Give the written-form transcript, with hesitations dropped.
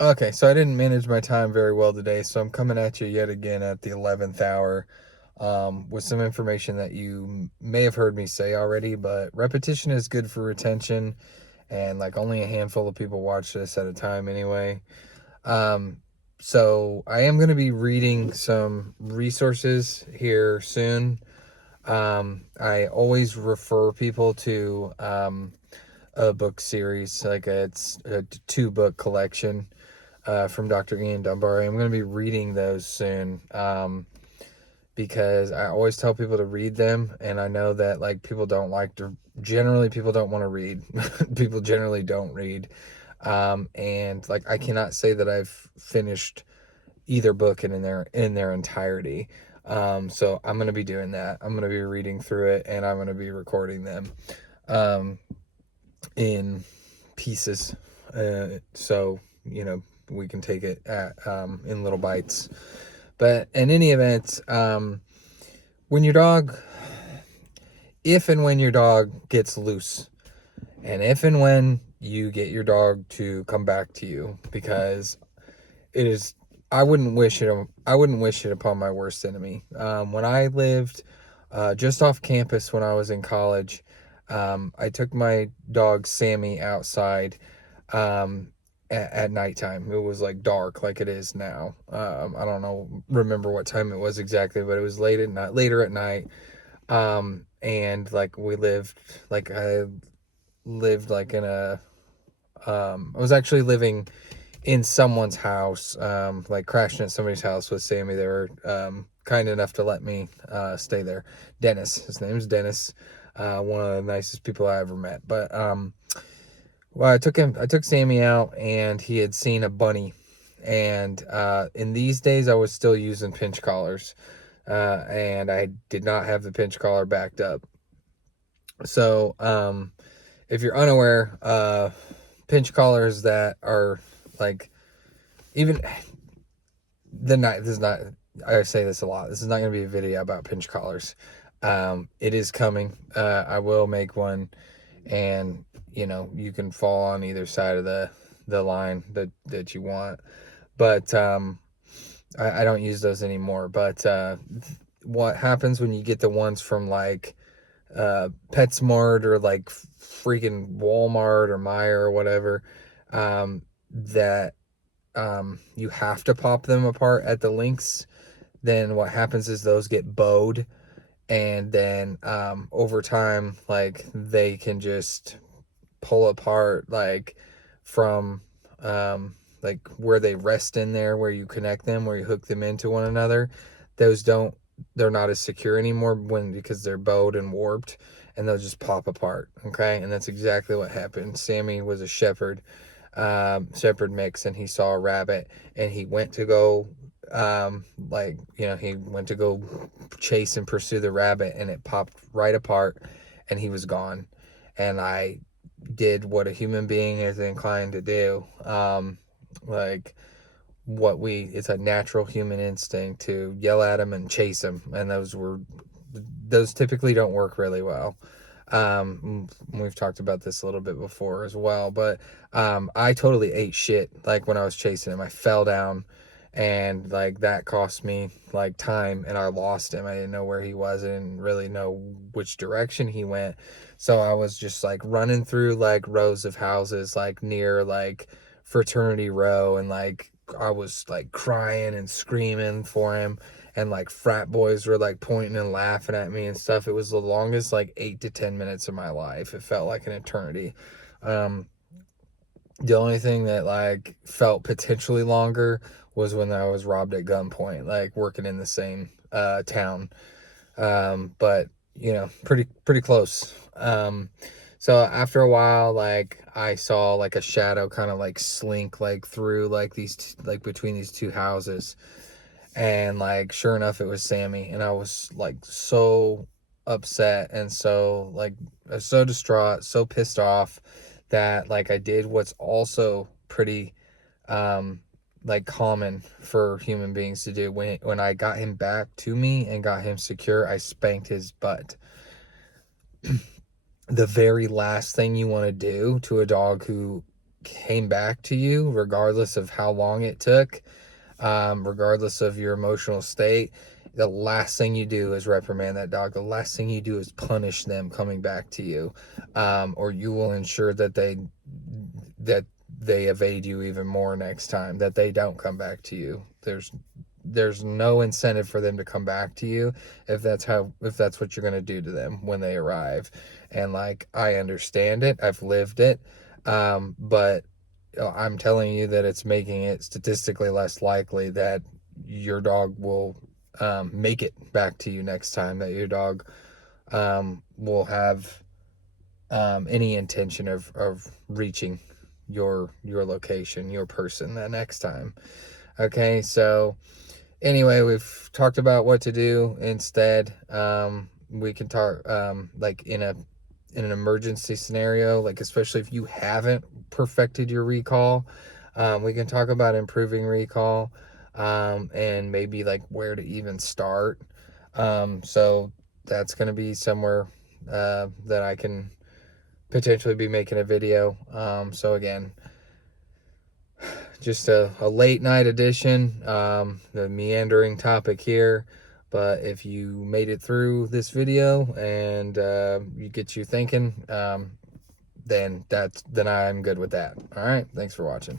Okay, so I didn't manage my time very well today, so I'm coming at you yet again at the 11th hour with some information that you may have heard me say already, but repetition is good for retention, and like only a handful of people watch this at a time anyway. Um, so I am going to be reading some resources here soon. I always refer people to a book series, like it's a two-book collection from Dr. Ian Dunbar. I'm going to be reading those soon because I always tell people to read them, and I know that like people don't like to. Generally, people don't want to read. People generally don't read, and like I cannot say that I've finished either book in their entirety. So I'm going to be doing that. I'm going to be reading through it, and I'm going to be recording them um, in pieces. So we can take it in little bites. But in any event, when your dog, if and when your dog gets loose, and if and when you get your dog to come back to you, because it is, I wouldn't wish it. I wouldn't wish it upon my worst enemy. When I lived just off campus when I was in college, I took my dog Sammy outside um, at nighttime. It was like dark, like it is now. I don't know, remember what time it was exactly, but it was late at night, later at night. And like we lived, like I lived like in a, I was actually living in someone's house, like crashing at somebody's house with Sammy. They were kind enough to let me stay there. Dennis, his name's Dennis, one of the nicest people I ever met. But well, I took Sammy out, and he had seen a bunny. And in these days, I was still using pinch collars, and I did not have the pinch collar backed up. So, if you're unaware, pinch collars that are like even the night. This is not. I say this a lot. This is not going to be a video about pinch collars. It is coming. I will make one, and you can fall on either side of the line that you want. But I don't use those anymore. But what happens when you get the ones from like PetSmart or like freaking Walmart or Meijer or whatever, that you have to pop them apart at the links. Then what happens is those get bowed, and then over time, like they can just pull apart, like from like where they rest in there, where you connect them, where you hook them into one another. Those don't, they're not as secure anymore because they're bowed and warped, and they'll just pop apart. Okay, and that's exactly what happened. Sammy was a shepherd mix, and he saw a rabbit, and he went to go he went to go chase and pursue the rabbit, and it popped right apart, and he was gone. And I did what a human being is inclined to do. Like it's a natural human instinct to yell at him and chase him, and those typically don't work really well. We've talked about this a little bit before as well, but I totally ate shit like when I was chasing him. I fell down, and like that cost me like time, and I lost him. I didn't know where he was. I didn't really know which direction he went. So I was just like running through like rows of houses like near like Fraternity Row, and like I was like crying and screaming for him, and like frat boys were like pointing and laughing at me and stuff. It was the longest like 8 to 10 minutes of my life. It felt like an eternity. Um, the only thing that like felt potentially longer was when I was robbed at gunpoint, like working in the same town. But pretty close. So after a while, like I saw like a shadow kind of like slink like through like like between these two houses, and like sure enough, it was Sammy, and I was like so upset, and so like so distraught, so pissed off, that like I did what's also pretty um like common for human beings to do. When I got him back to me and got him secure, I spanked his butt. The very last thing you want to do to a dog who came back to you, regardless of how long it took, regardless of your emotional state, the last thing you do is reprimand that dog. The last thing you do is punish them coming back to you, or you will ensure that they evade you even more next time, that they don't come back to you. There's no incentive for them to come back to you if that's what you're going to do to them when they arrive. And like, I understand it, I've lived it, but I'm telling you that it's making it statistically less likely that your dog will make it back to you next time, that your dog will have any intention of reaching your location, your person, that next time. Okay, so anyway, we've talked about what to do instead. We can talk like in an emergency scenario, like especially if you haven't perfected your recall. We can talk about improving recall, and maybe like where to even start. So that's going to be somewhere that I can potentially be making a video. So again, just a late night edition, the meandering topic here. But if you made it through this video and you get you thinking, then I'm good with that. All right, thanks for watching.